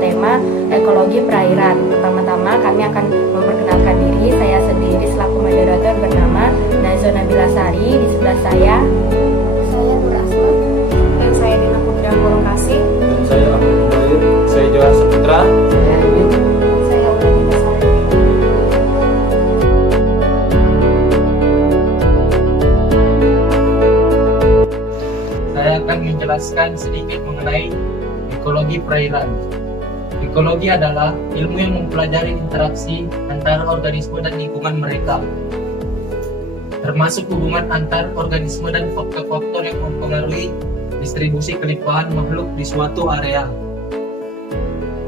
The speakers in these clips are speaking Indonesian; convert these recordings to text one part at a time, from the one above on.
bertema ekologi perairan. Pertama-tama kami akan memperkenalkan diri. Saya sendiri selaku moderator bernama Nazwa Nabila Sari. Di sebelah saya Nur Asma. Dan saya Dina Putri Kurung Kasih. Dan saya Ahmad Mubair. Saya Johar Saputra. Saya Ulan Besari. Saya akan menjelaskan sedikit mengenai ekologi perairan. Ekologi adalah ilmu yang mempelajari interaksi antara organisme dan lingkungan mereka, termasuk hubungan antar organisme dan faktor-faktor yang mempengaruhi distribusi kelimpahan makhluk di suatu area.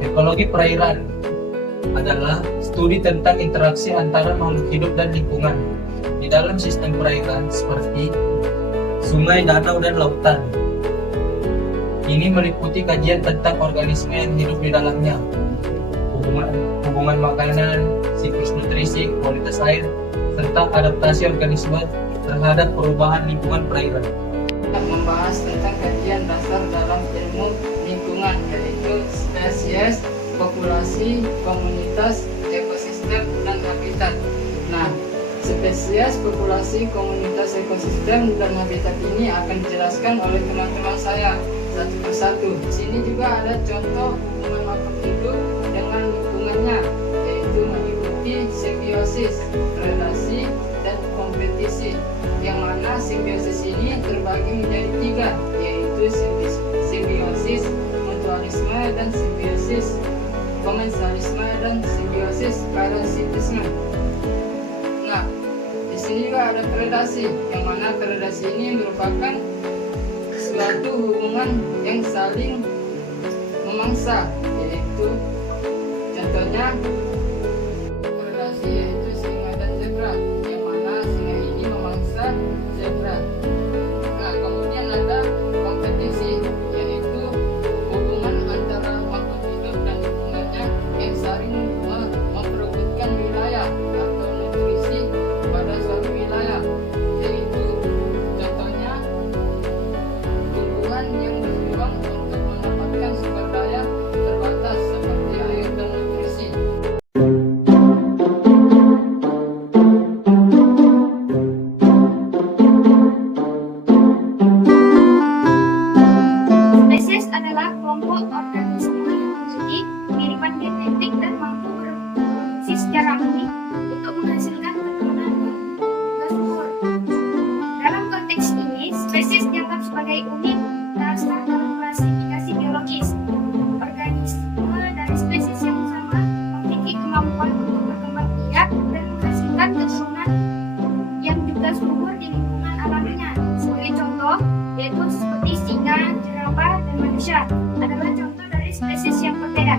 Ekologi perairan adalah studi tentang interaksi antara makhluk hidup dan lingkungan di dalam sistem perairan seperti sungai, danau, dan lautan. Ini meliputi kajian tentang organisme yang hidup di dalamnya, hubungan makanan, siklus nutrisi, kualitas air, serta adaptasi organisme terhadap perubahan lingkungan perairan. Membahas tentang kajian dasar dalam ilmu lingkungan, yaitu spesies, populasi, komunitas, ekosistem, dan habitat. Nah, spesies, populasi, komunitas, ekosistem, dan habitat ini akan dijelaskan oleh teman-teman saya satu persatu. Di sini juga ada contoh hubungan makhluk hidup dengan lingkungannya, yaitu meliputi simbiosis, predasi, dan kompetisi. Yang mana simbiosis ini terbagi menjadi tiga, yaitu simbiosis mutualisme dan simbiosis komensalisme dan simbiosis parasitisme. Nah, di sini juga ada predasi, yang mana predasi ini merupakan suatu hubungan yang saling memangsa, yaitu contohnya predasi yaitu singa dan zebra, yang mana singa ini memangsa zebra. Nah, kemudian ada kompetisi, yaitu hubungan antara makhluk hidup dan lingkungannya yang saling memperebutkan wilayah atau nutrisi pada suatu wilayah, yaitu contohnya tumbuhan yang berjuang untuk mendapatkan sumber daya terbatas seperti air dan nutrisi. Spesies adalah kelompok organisme yang memiliki kemiripan genetik dan mampu bereproduksi secara unik untuk menghasilkan keturunan yang subur. Dalam konteks ini, spesies dianggap sebagai unit dasar dalam klasifikasi biologis. Organisme dari spesies yang sama memiliki kemampuan untuk berkembang biak dan menghasilkan keturunan yang juga subur di lingkungan alaminya. Sebagai contoh, yaitu seperti singa, jerapah, dan manusia adalah contoh dari spesies yang berbeda.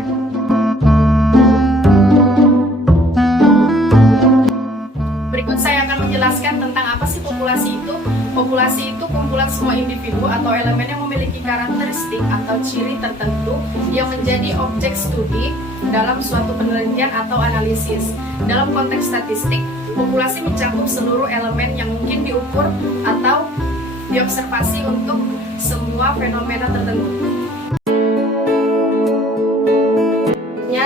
Berikut saya akan menjelaskan tentang apa sih populasi itu. Populasi itu kumpulan semua individu atau elemen yang memiliki karakteristik atau ciri tertentu yang menjadi objek studi dalam suatu penelitian atau analisis. Dalam konteks statistik, populasi mencakup seluruh elemen yang mungkin diukur atau diobservasi untuk semua fenomena tertentu.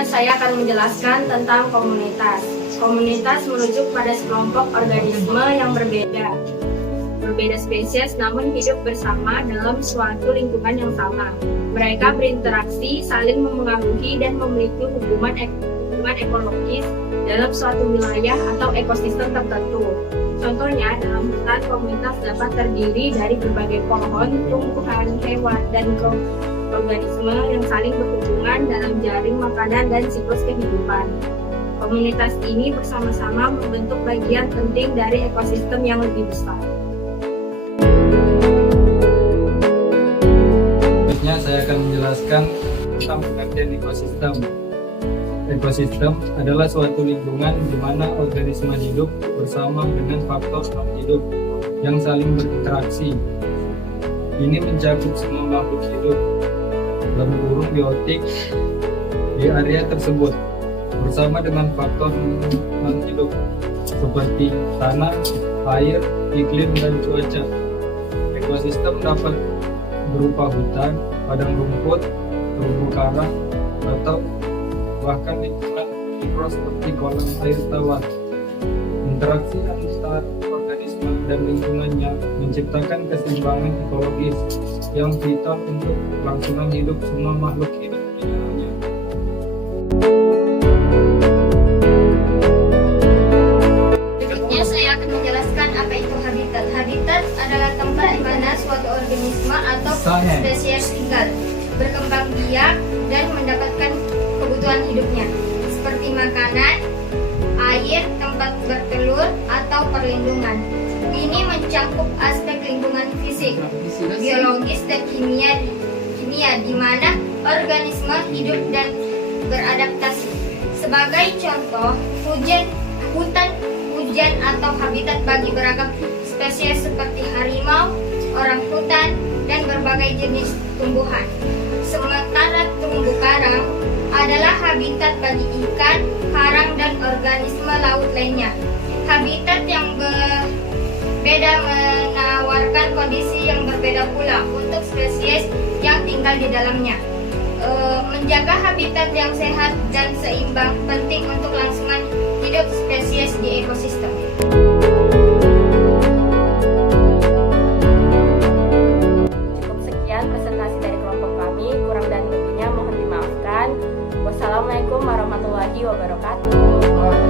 saya akan menjelaskan tentang komunitas. Komunitas merujuk pada sekelompok organisme yang berbeda spesies namun hidup bersama dalam suatu lingkungan yang sama. Mereka berinteraksi, saling memengaruhi dan memiliki hubungan ekologis dalam suatu wilayah atau ekosistem tertentu. Contohnya, dalam hutan, komunitas dapat terdiri dari berbagai pohon, tumbuhan, hewan, dan organisme yang saling berhubungan dalam jaring makanan dan siklus kehidupan. Komunitas ini bersama-sama membentuk bagian penting dari ekosistem yang lebih besar. Selanjutnya saya akan menjelaskan tentang pengertian ekosistem. Ekosistem adalah suatu lingkungan di mana organisme hidup bersama dengan faktor non-hidup yang saling berinteraksi. Ini mencakup semua makhluk hidup dalam kurung biotik di area tersebut bersama dengan faktor non-hidup seperti tanah, air, iklim, dan cuaca. Ekosistem dapat berupa hutan, padang rumput, terumbu karang, atau bahkan lingkungan mikro seperti kolam air tawar. Interaksi antar organisme dan lingkungannya menciptakan keseimbangan ekologis yang vital untuk kelangsungan hidup semua makhluk hidup di dalamnya. Berikutnya saya akan menjelaskan apa itu habitat. Habitat adalah tempat di mana suatu organisme atau spesies tinggal, berkembang biak, dan mendapatkan kebutuhan hidupnya, seperti makanan, air, tempat bertelur, atau perlindungan. Ini mencakup aspek lingkungan fisik, biologis, dan kimia di mana organisme hidup dan beradaptasi. Sebagai contoh, hutan hujan atau habitat bagi beragam spesies seperti harimau, orangutan, dan berbagai jenis tumbuhan. Sementara terumbu karang adalah habitat bagi ikan, karang, dan organisme laut lainnya. Habitat yang berbeda menawarkan kondisi yang berbeda pula untuk spesies yang tinggal di dalamnya. Menjaga habitat yang sehat dan seimbang penting untuk kelangsungan hidup spesies di ekosistem. Cukup sekian presentasi dari kelompok kami, kurang dan lebihnya mohon dimaafkan. Wassalamualaikum warahmatullahi wabarakatuh.